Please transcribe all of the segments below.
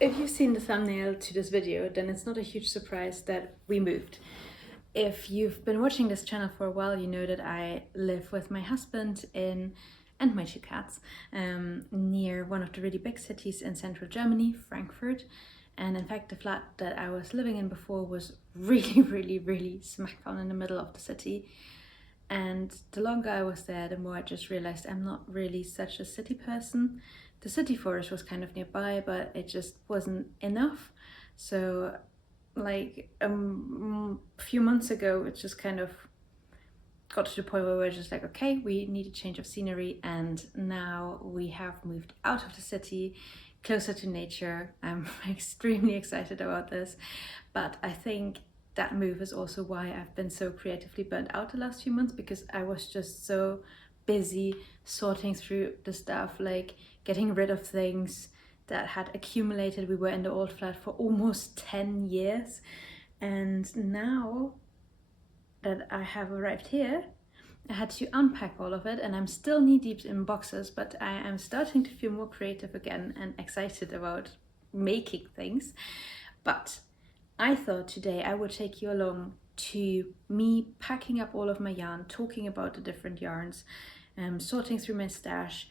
If you've seen the thumbnail to this video, then it's not a huge surprise that we moved. If you've been watching this channel for a while, you know that I live with my husband and my two cats near one of the really big cities in central Germany, Frankfurt. And in fact, the flat that I was living in before was really smack down in the middle of the city. And the longer I was there, the more I just realized I'm not really such a city person. The city forest was kind of nearby, but it just wasn't enough. So like a few months ago, it just kind of got to the point where we're just like, okay, we need a change of scenery. And now we have moved out of the city, closer to nature. I'm extremely excited about this, but I think that move is also why I've been so creatively burnt out the last few months, because I was just so busy sorting through the stuff, like getting rid of things that had accumulated. We were in the old flat for almost 10 years, and now that I have arrived here, I had to unpack all of it, and I'm still knee deep in boxes, but I am starting to feel more creative again and excited about making things. But I thought today I would take you along to me packing up all of my yarn, talking about the different yarns, sorting through my stash,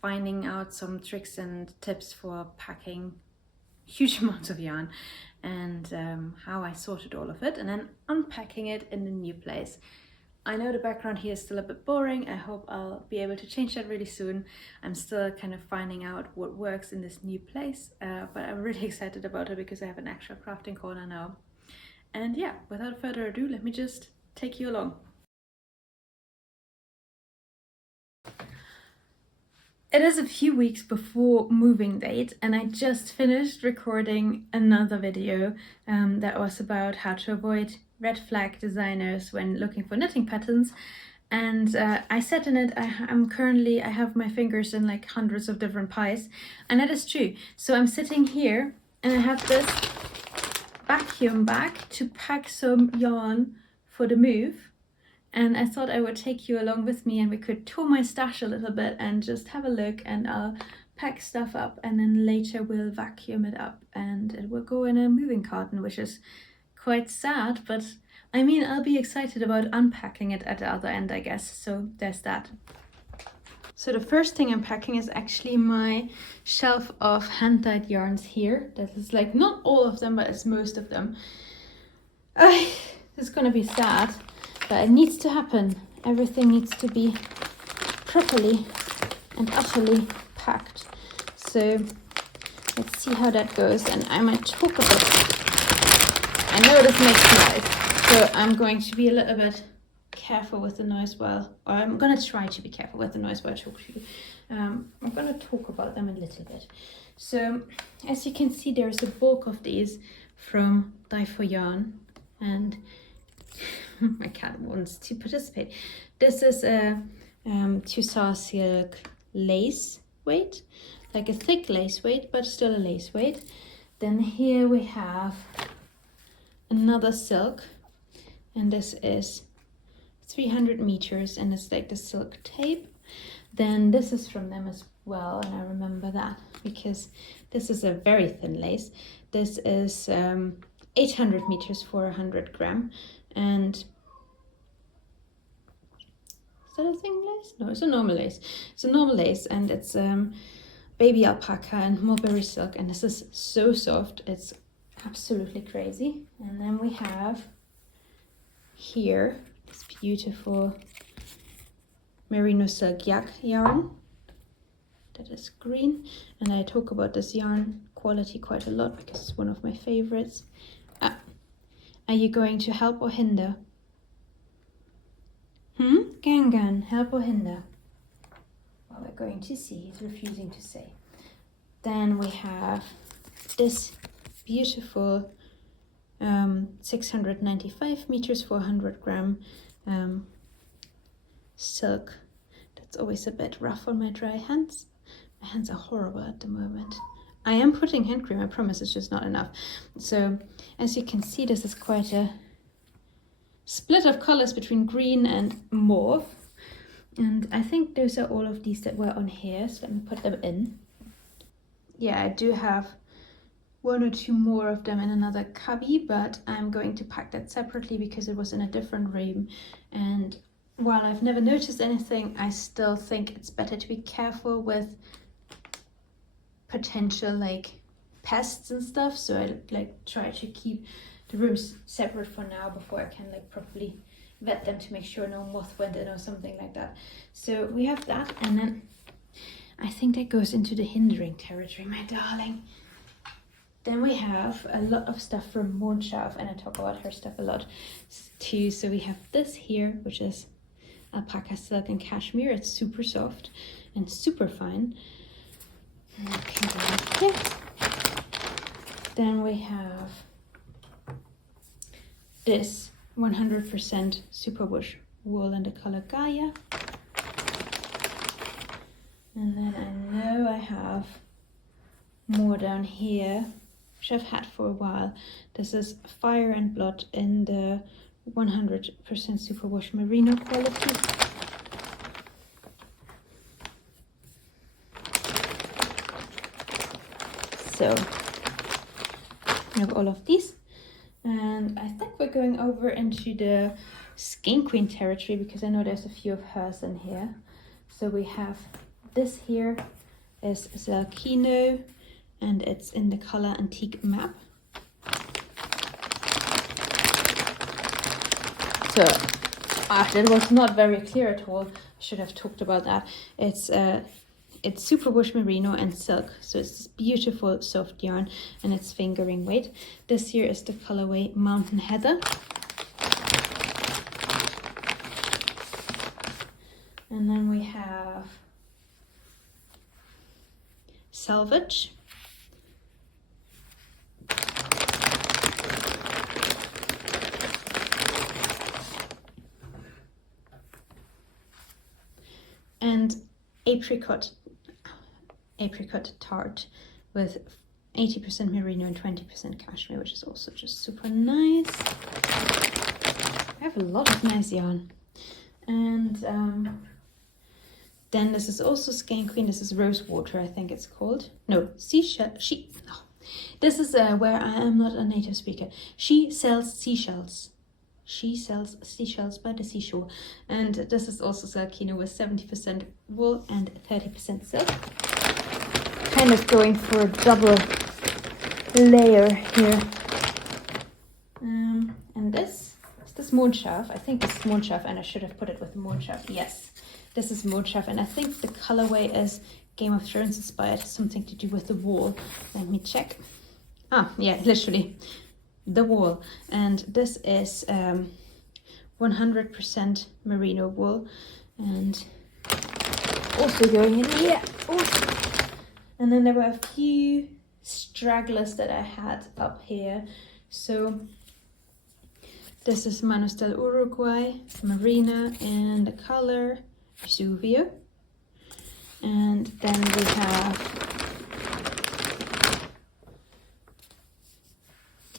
finding out some tricks and tips for packing huge amounts of yarn, and how I sorted all of it, and then unpacking it in the new place. I know the background here is still a bit boring. I hope I'll be able to change that really soon. I'm still kind of finding out what works in this new place, but I'm really excited about it because I have an actual crafting corner now. And yeah, without further ado, let me just take you along. It is a few weeks before moving date, and I just finished recording another video that was about how to avoid red flag designers when looking for knitting patterns. And I said in it, I have my fingers in like hundreds of different pies, and that is true. So I'm sitting here and I have this vacuum bag to pack some yarn for the move. And I thought I would take you along with me and we could tour my stash a little bit and just have a look, and I'll pack stuff up and then later we'll vacuum it up and it will go in a moving carton, which is quite sad, but I mean, I'll be excited about unpacking it at the other end, I guess. So there's that. So the first thing I'm packing is actually my shelf of hand-dyed yarns here. That is like not all of them, but it's most of them. It's gonna be sad. But it needs to happen. Everything needs to be properly and utterly packed. So let's see how that goes. And I might talk a bit. I know this makes noise, so I'm going to be a little bit careful with the noise or I'm going to try to be careful with the noise while I talk to you. I'm going to talk about them a little bit. So as you can see, there's a bulk of these from Dye for Yarn, and my cat wants to participate. This is a Tussar silk lace weight, like a thick lace weight, but still a lace weight. Then here we have another silk, and this is 300 meters, and it's like the silk tape. Then this is from them as well, and I remember that because this is a very thin lace. This is 800 meters for 100 gram. And is that a thin lace? No, it's a normal lace. It's a normal lace, and it's baby alpaca and mulberry silk, and this is so soft. It's absolutely crazy. And then we have here this beautiful merino silk yak yarn that is green, and I talk about this yarn quality quite a lot because it's one of my favorites. Are you going to help or hinder? Gangan, help or hinder? Well, we're going to see. He's refusing to say. Then we have this beautiful 695 meters, 400 gram silk. That's always a bit rough on my dry hands. My hands are horrible at the moment. I am putting hand cream, I promise, it's just not enough. So as you can see, this is quite a split of colors between green and mauve. And I think those are all of these that were on here, so let me put them in. Yeah, I do have one or two more of them in another cubby, but I'm going to pack that separately because it was in a different room. And while I've never noticed anything, I still think it's better to be careful with potential like pests and stuff. So I like try to keep the rooms separate for now before I can like properly vet them to make sure no moth went in or something like that. So we have that, and then I think that goes into the hindering territory, my darling. Then we have a lot of stuff from Mondschaf, and I talk about her stuff a lot too. So we have this here, which is alpaca silk and cashmere. It's super soft and super fine. Okay, then we have this 100% superwash wool in the color Gaia. And then I know I have more down here, which I've had for a while. This is Fire and Blood in the 100% superwash merino quality. So I have all of these, and I think we're going over into the Skein Queen territory because I know there's a few of hers in here. So we have this here is Zalkino, and it's in the color Antique Map. So that was not very clear at all. I should have talked about that. It's superwash merino and silk, so it's this beautiful soft yarn, and it's fingering weight. This here is the colorway Mountain Heather. And then we have Salvage. And apricot tart with 80% merino and 20% cashmere, which is also just super nice. I have a lot of nice yarn. And then this is also Skein Queen. This is Rosewater, I think it's called. No, Seashell. No. This is where I am not a native speaker. She sells seashells. She sells seashells by the seashore. And this is also Zalkino with 70% wool and 30% silk. Kind of going for a double layer here. And this is this Mondschaf. I think it's Mondschaf, and I should have put it with Mondschaf. Yes, this is Mondschaf, and I think the colorway is Game of Thrones inspired, something to do with the wall. Let me check. Ah, yeah, literally the wall. And this is 100% merino wool, and also going in here. Also. And then there were a few stragglers that I had up here. So this is Manos del Uruguay, Marina, and the color Vesuvio. And then we have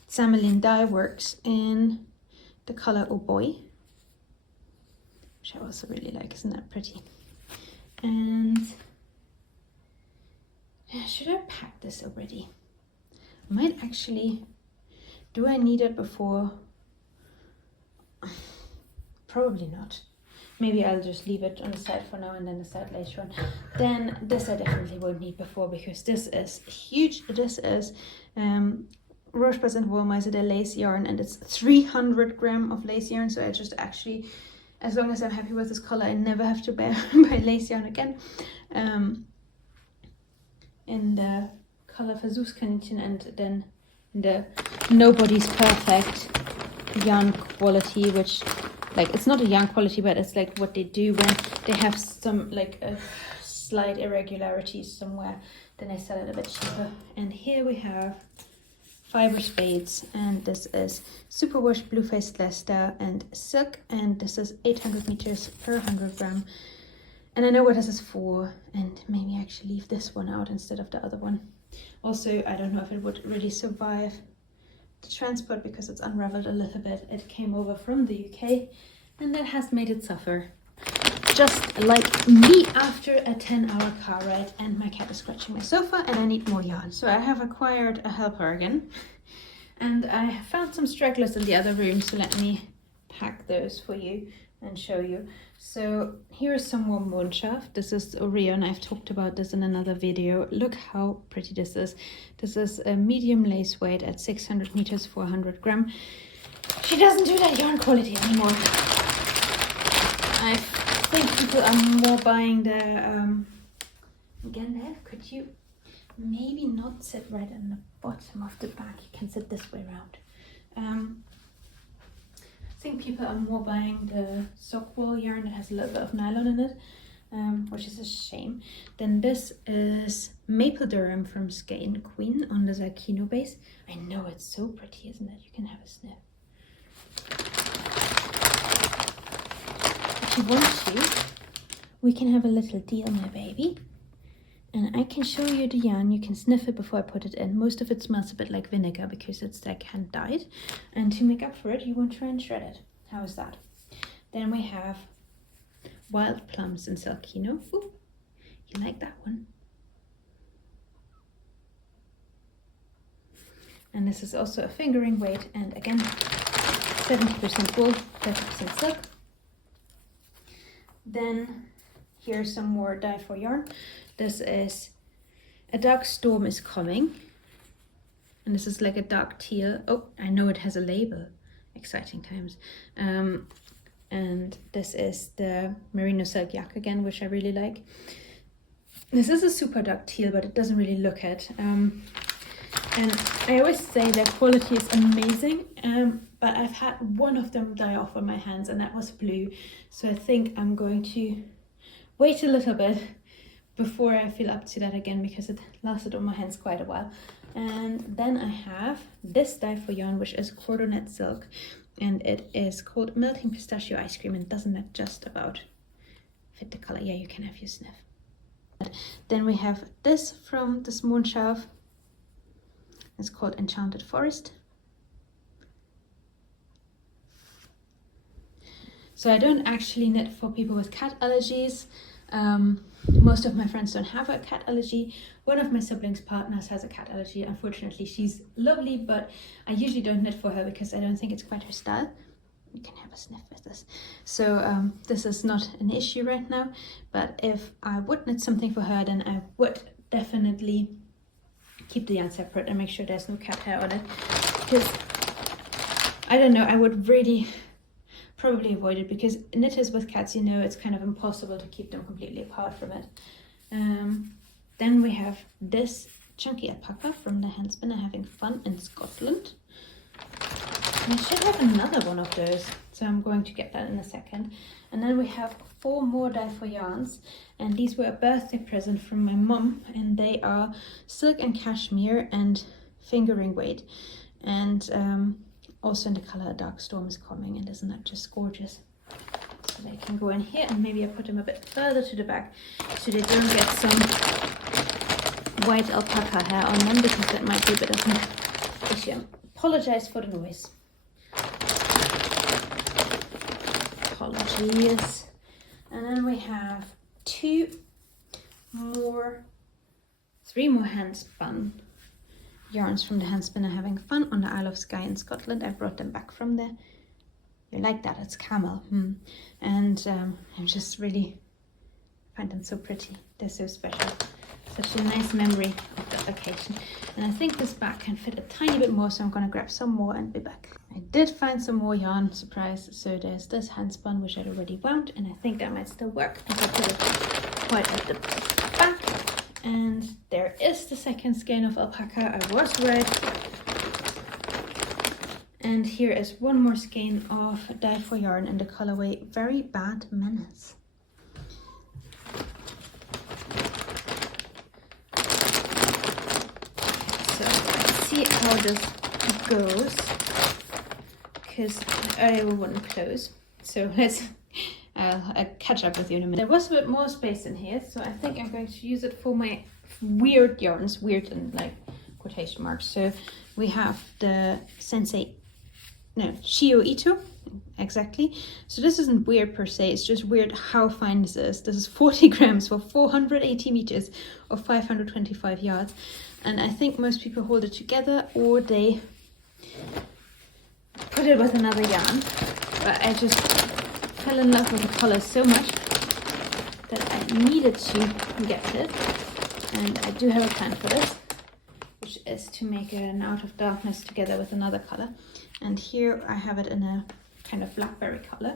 Samelin Dye Works in the color Oh Boy, which I also really like. Isn't that pretty? And should I pack this already? I might actually. Do I need it before? Probably not. Maybe I'll just leave it on the side for now and then decide later on. Then this I definitely won't need before, because this is huge. This is Rochepas and Woolmizer, the lace yarn, and it's 300 grams of lace yarn. So I just actually, as long as I'm happy with this color, I never have to buy lace yarn again. In the color Versuchskaninchen, and then the Nobody's Perfect yarn quality, which, like, it's not a yarn quality, but it's like what they do when they have some like a slight irregularities somewhere, then they sell it a bit cheaper. And here we have Fibre Spades, and this is Superwash Blue-Faced Leicester and silk, and this is 800 meters per 100 gram. And I know what this is for, and maybe actually leave this one out instead of the other one. Also, I don't know if it would really survive the transport because it's unraveled a little bit. It came over from the UK, and that has made it suffer. just like me after a 10-hour car ride and my cat is scratching my sofa and I need more yarn. So I have acquired a helper again and I found some stragglers in the other room, so let me pack those for you and show you. So here is some more moon shaft. This is Orion. I've talked about this in another video. Look how pretty this is. This is a medium lace weight at 600 meters, 400 gram. She doesn't do that yarn quality anymore. I think people are more buying the again there, could you maybe not sit right on the bottom of the back, you can sit this way around. I think people are more buying the sock wool yarn that has a little bit of nylon in it, which is a shame. Then this is Maple Durham from Skein Queen on the Zarkino base. I know, it's so pretty, isn't it? You can have a sniff. If you want to, we can have a little deal, my baby. And I can show you the yarn. You can sniff it before I put it in. Most of it smells a bit like vinegar because it's like hand dyed. And to make up for it, you want to try and shred it. How is that? Then we have Wild Plums in Zarkino. Ooh, you like that one? And this is also a fingering weight. And again, 70% wool, 30% silk. Then here's some more dye for yarn. This is A Dark Storm is Coming. And this is like a dark teal. Oh, I know it has a label. Exciting times. And this is the Merino Silk Yak again, which I really like. This is a super dark teal, but it doesn't really look it. And I always say their quality is amazing. But I've had one of them die off on my hands, and that was blue. So I think I'm going to wait a little bit before I feel up to that again, because it lasted on my hands quite a while. And then I have this dye for yarn, which is Cordonet Silk, and it is called Melting Pistachio Ice Cream, and doesn't that just about fit the color? Yeah, you can have your sniff. Then we have this from this moon shaft. It's called Enchanted Forest. So I don't actually knit for people with cat allergies. Most of my friends don't have a cat allergy. One of my siblings' partners has a cat allergy. Unfortunately, she's lovely, but I usually don't knit for her because I don't think it's quite her style. You can have a sniff with this. So this is not an issue right now, but if I would knit something for her, then I would definitely keep the yarn separate and make sure there's no cat hair on it. Because, I don't know, I would really probably avoid it, because knitters with cats, you know, it's kind of impossible to keep them completely apart from it. Then we have this chunky alpaca from the hand spinner Having Fun in Scotland. And I should have another one of those, so I'm going to get that in a second. And then we have 4 more dye for yarns, and these were a birthday present from my mum, and they are silk and cashmere and fingering weight, and also in the color A Dark Storm is Coming, and isn't that just gorgeous? So they can go in here, and maybe I put them a bit further to the back so they don't get some white alpaca hair on them, because that might be a bit of an issue. Apologize for the noise. Apologies. And then we have 3 more hand spun yarns from the hand spinner Having Fun on the Isle of Skye in Scotland. I brought them back from there. You like that? It's camel. And I just really find them so pretty. They're so special. Such a nice memory of that vacation. And I think this bag can fit a tiny bit more, so I'm going to grab some more and be back. I did find some more yarn, surprise. So there's this hand spun, which I'd already wound, and I think that might still work, as I put it quite at the back. And there is the second skein of alpaca. I was right. And here is one more skein of dye for yarn in the colorway Very Bad Menace. So let's see how this goes, because I wouldn't close. So I'll catch up with you in a minute. There was a bit more space in here, so I think I'm going to use it for my weird yarns, weird in like quotation marks. So we have the Shio Ito exactly. So this isn't weird per se, it's just weird how fine this is. This is 40 grams for 480 meters or 525 yards. And I think most people hold it together or they put it with another yarn. But I just fell in love with the color so much that I needed to get it. And I do have a plan for this, which is to make an Out of Darkness together with another color. And here I have it in a kind of blackberry color.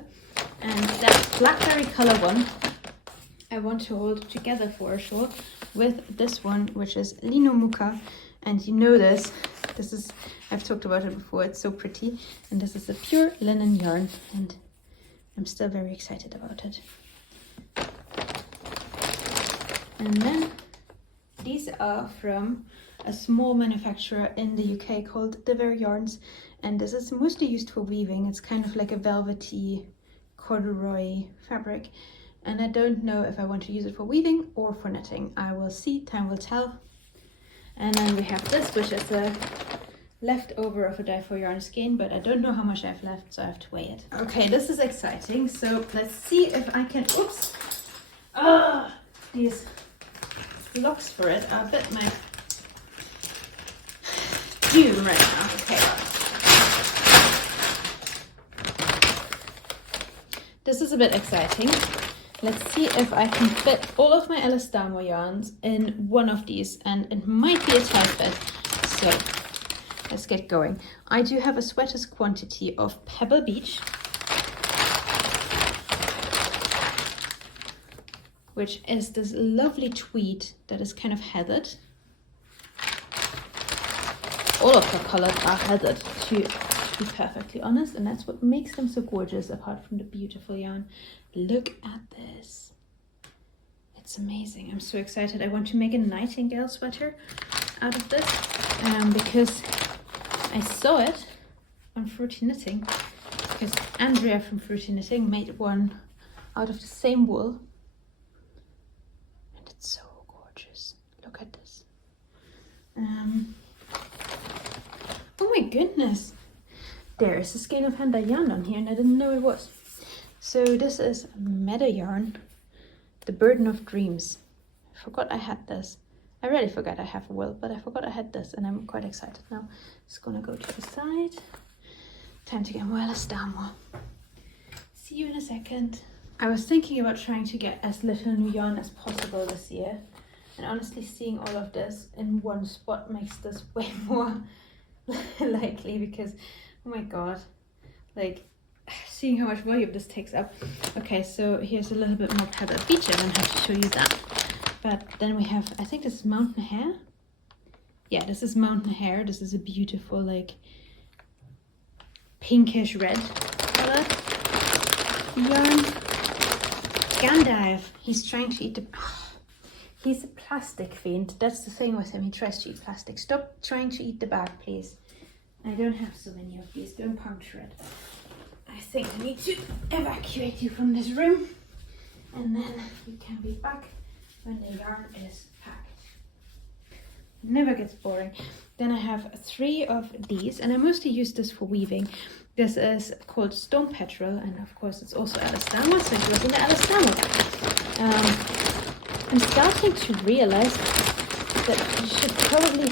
And that blackberry color one I want to hold together for a shawl with this one, which is Lino Muka. And you know this is, I've talked about it before, it's so pretty. And this is a pure linen yarn, and I'm still very excited about it. And then these are from a small manufacturer in the UK called The Very Yarns, and this is mostly used for weaving. It's kind of like a velvety corduroy fabric, and I don't know if I want to use it for weaving or for knitting. I will see, time will tell. And then we have this, which is a leftover of a dye for yarn skein, but I don't know how much I have left, so I have to weigh it. Okay, this is exciting, so let's see if I can, oops, these locks for it are a bit my doom right now. Okay. This is a bit exciting. Let's see if I can fit all of my Elastamo yarns in one of these, and it might be a tight fit. So let's get going. I do have a sweater's quantity of Pebble Beach, which is this lovely tweed that is kind of heathered. All of the colors are heathered, to be perfectly honest, and that's what makes them so gorgeous, apart from the beautiful yarn. Look at this. It's amazing. I'm so excited. I want to make a nightingale sweater out of this because I saw it on Fruity Knitting, because Andrea from Fruity Knitting made one out of the same wool. And it's so gorgeous. Look at this. Oh my goodness. There is a skein of handdyed yarn on here, and I didn't know it was. So this is Meadow Yarn, The Burden of Dreams. I forgot I had this. I really forgot I have a wool, but I forgot I had this, and I'm quite excited now. It's gonna go to the side. Time to get more Elastamo. See you in a second. I was thinking about trying to get as little new yarn as possible this year, and honestly seeing all of this in one spot makes this way more likely, because oh my god, like seeing how much volume this takes up. Okay, so here's a little bit more Pebble Beach. I don't have to show you that. But then we have, I think this is Mountain Hare. Yeah, this is Mountain Hare. This is a beautiful, like, pinkish red color yarn. Gandalf, he's trying to eat the... he's a plastic fiend. That's the thing with him. He tries to eat plastic. Stop trying to eat the bag, please. I don't have so many of these. Don't puncture it. I think I need to evacuate you from this room, and then you can be back when the yarn is packed. It never gets boring. Then I have 3 of these, and I mostly use this for weaving. This is called Stone Petrel, and of course it's also Elastamo, so it was in the Elastamo bag. I'm starting to realize that you should probably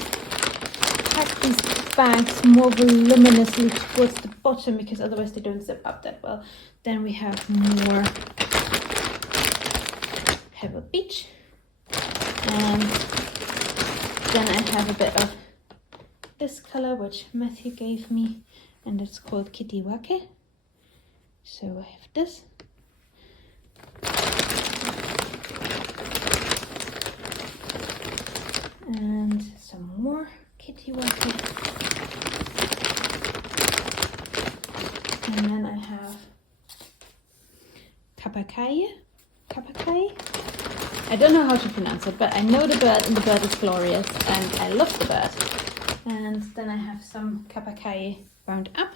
pack these bags more voluminously towards the bottom, because otherwise they don't zip up that well. Then we have more Pebble Beach, and then I have a bit of this color which Matthew gave me, and it's called Kitty Wake. So I have this. And some more Kitty Wake. And then I have Kapakai. I don't know how to pronounce it, but I know the bird, and the bird is glorious, and I love the bird. And then I have some Kapakai wound up.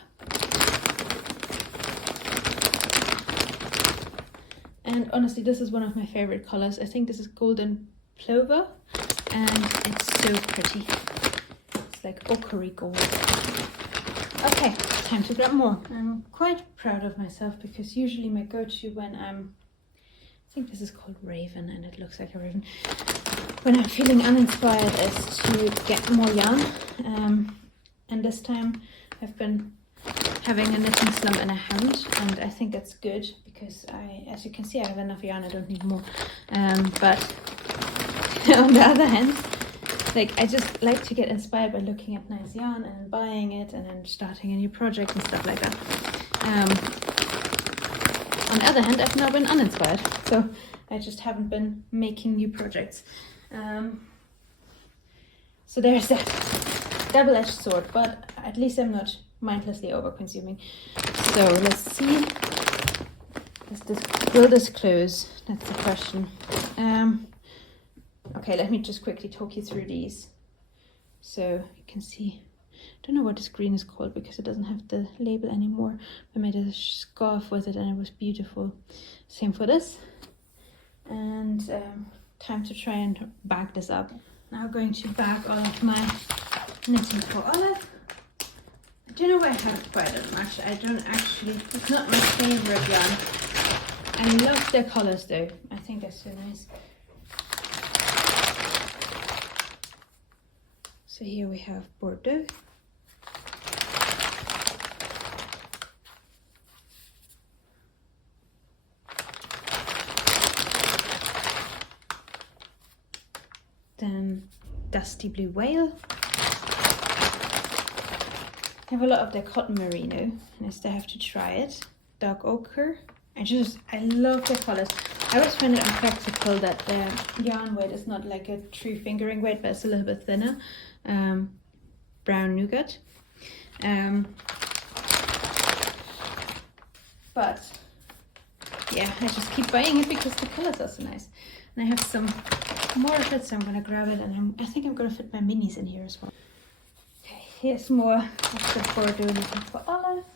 And honestly, this is one of my favorite colors. I think this is Golden Plover, and it's so pretty. It's like ochre gold. Okay, time to grab more. I'm quite proud of myself because usually my go-to when I think this is called Raven and it looks like a raven. When I'm feeling uninspired is to get more yarn. And this time I've been having a knitting slump and I haven't, and I think that's good because as you can see, I have enough yarn, I don't need more. But on the other hand, like I just like to get inspired by looking at nice yarn and buying it and then starting a new project and stuff like that. On the other hand, I've now been uninspired, so I just haven't been making new projects. So there's that double-edged sword, but at least I'm not mindlessly over-consuming. So let's see. Will this close? That's the question. Okay, let me just quickly talk you through these. So you can see, I don't know what this green is called because it doesn't have the label anymore. I made a scarf with it and it was beautiful. Same for this. And time to try and bag this up. Now I'm going to bag all of my knitting for Olive. I don't know why I have quite that much. I don't actually, it's not my favorite yarn. I love their colors though. I think they're so nice. So here we have Bordeaux. Then Dusty Blue Whale. I have a lot of their cotton merino and I still have to try it. Dark ochre. I love their colors. I always find it unpractical that their yarn weight is not like a true fingering weight, but it's a little bit thinner. Brown nougat. But yeah, I just keep buying it because the colors are so nice. And I have some more of it, so I'm gonna grab it, and I think I'm gonna fit my minis in here as well. Okay, here's more of the Bordeaux knitting for Olive.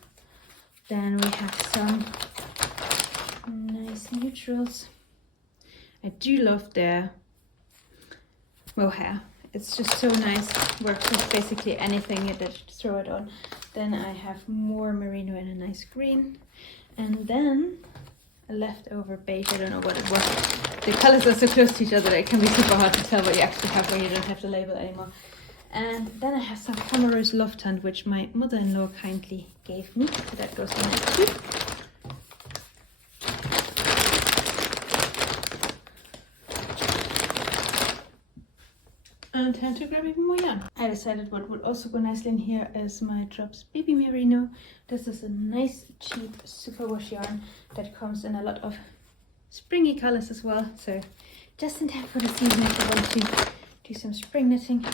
Then we have some nice neutrals. I do love their mohair. It's just so nice. Works with basically anything you just throw it on. Then I have more merino in a nice green. And then a leftover beige. I don't know what it was. The colors are so close to each other that it can be super hard to tell what you actually have when you don't have the label anymore. And then I have some Camarose Loft Hunt, which my mother-in-law kindly gave me. So that goes in there too. And time to grab even more yarn. I decided what would also go nicely in here is my Drops Baby Merino. This is a nice, cheap, superwash yarn that comes in a lot of springy colors as well. So just in time for the season if you want to do some spring knitting. I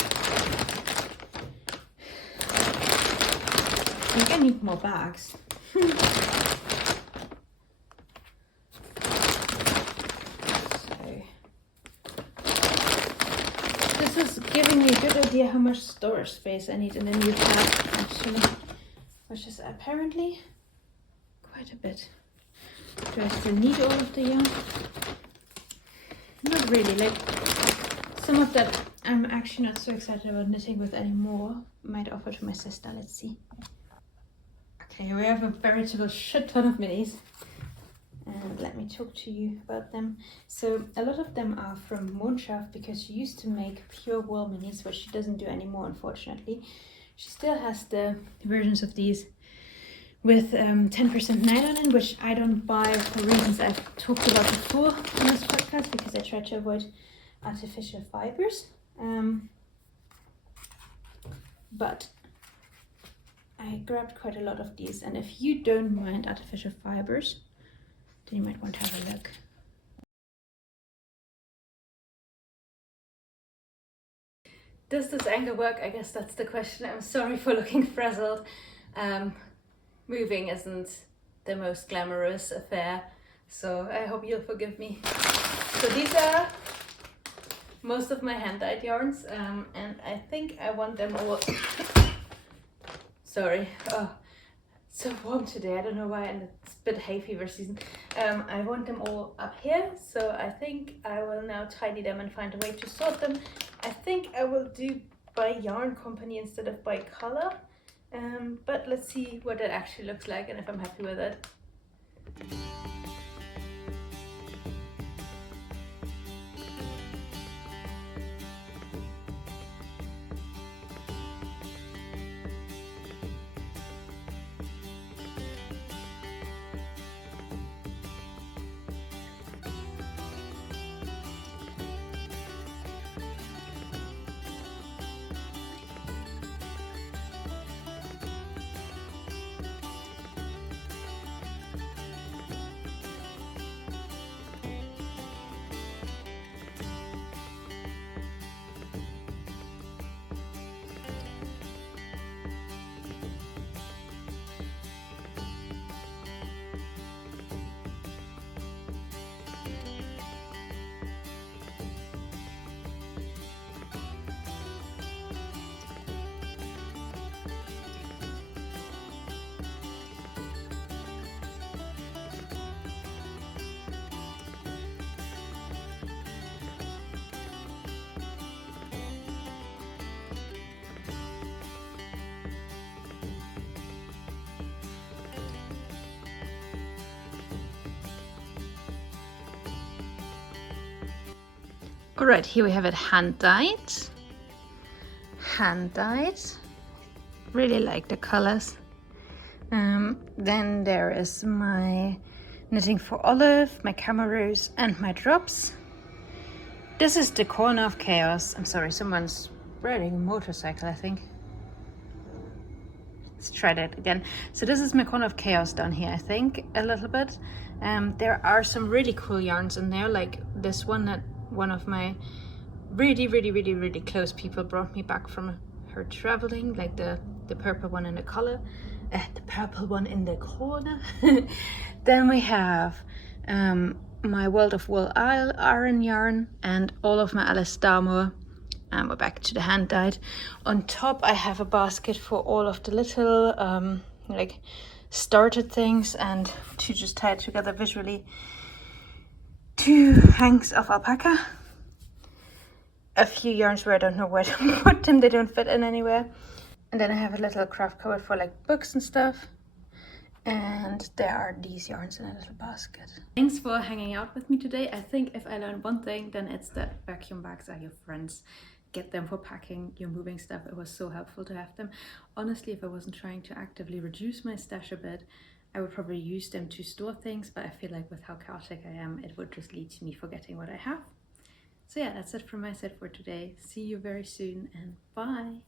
think I need more bags. This is giving me a good idea how much storage space I need in a new bag, actually, which is apparently quite a bit. Do I still need all of the yarn? Not really. Like, some of that I'm actually not so excited about knitting with anymore. Might offer to my sister. Let's see. Okay, we have a veritable shit ton of minis. And let me talk to you about them. So a lot of them are from Mondschaf because she used to make pure wool minis, which she doesn't do anymore, unfortunately. She still has the versions of these with 10% nylon in, which I don't buy for reasons I've talked about before on this podcast because I try to avoid artificial fibers. But I grabbed quite a lot of these, and if you don't mind artificial fibers, then you might want to have a look. Does this angle work? I guess that's the question. I'm sorry for looking frazzled. Moving isn't the most glamorous affair, so I hope you'll forgive me. So these are most of my hand-dyed yarns, and I think I want them all... Sorry, oh, it's so warm today, I don't know why, and it's a bit hay fever season. I want them all up here, so I think I will now tidy them and find a way to sort them. I think I will do by yarn company instead of by color, But let's see what it actually looks like and if I'm happy with it. Alright, here we have it hand dyed. Hand dyed. Really like the colors. Then there is my knitting for Olive, my Camarose and my drops. This is the corner of chaos. I'm sorry, someone's riding a motorcycle, I think. Let's try that again. So this is my corner of chaos down here, I think, a little bit. There are some really cool yarns in there, like this one that one of my really close people brought me back from her traveling, like the purple one in the color, the purple one in the corner. Then we have my World of Wool Iron yarn and all of my Alice Darmore, and we're back to the hand dyed. On top I have a basket for all of the little like started things, and to just tie it together visually, 2 hanks of alpaca, a few yarns where I don't know where to put them, they don't fit in anywhere. And then I have a little craft cupboard for like books and stuff. And there are these yarns in a little basket. Thanks for hanging out with me today. I think if I learned one thing, then it's that vacuum bags are your friends. Get them for packing your moving stuff. It was so helpful to have them. Honestly, if I wasn't trying to actively reduce my stash a bit, I would probably use them to store things, but I feel like with how chaotic I am, it would just lead to me forgetting what I have. So yeah, that's it from my side for today. See you very soon and bye!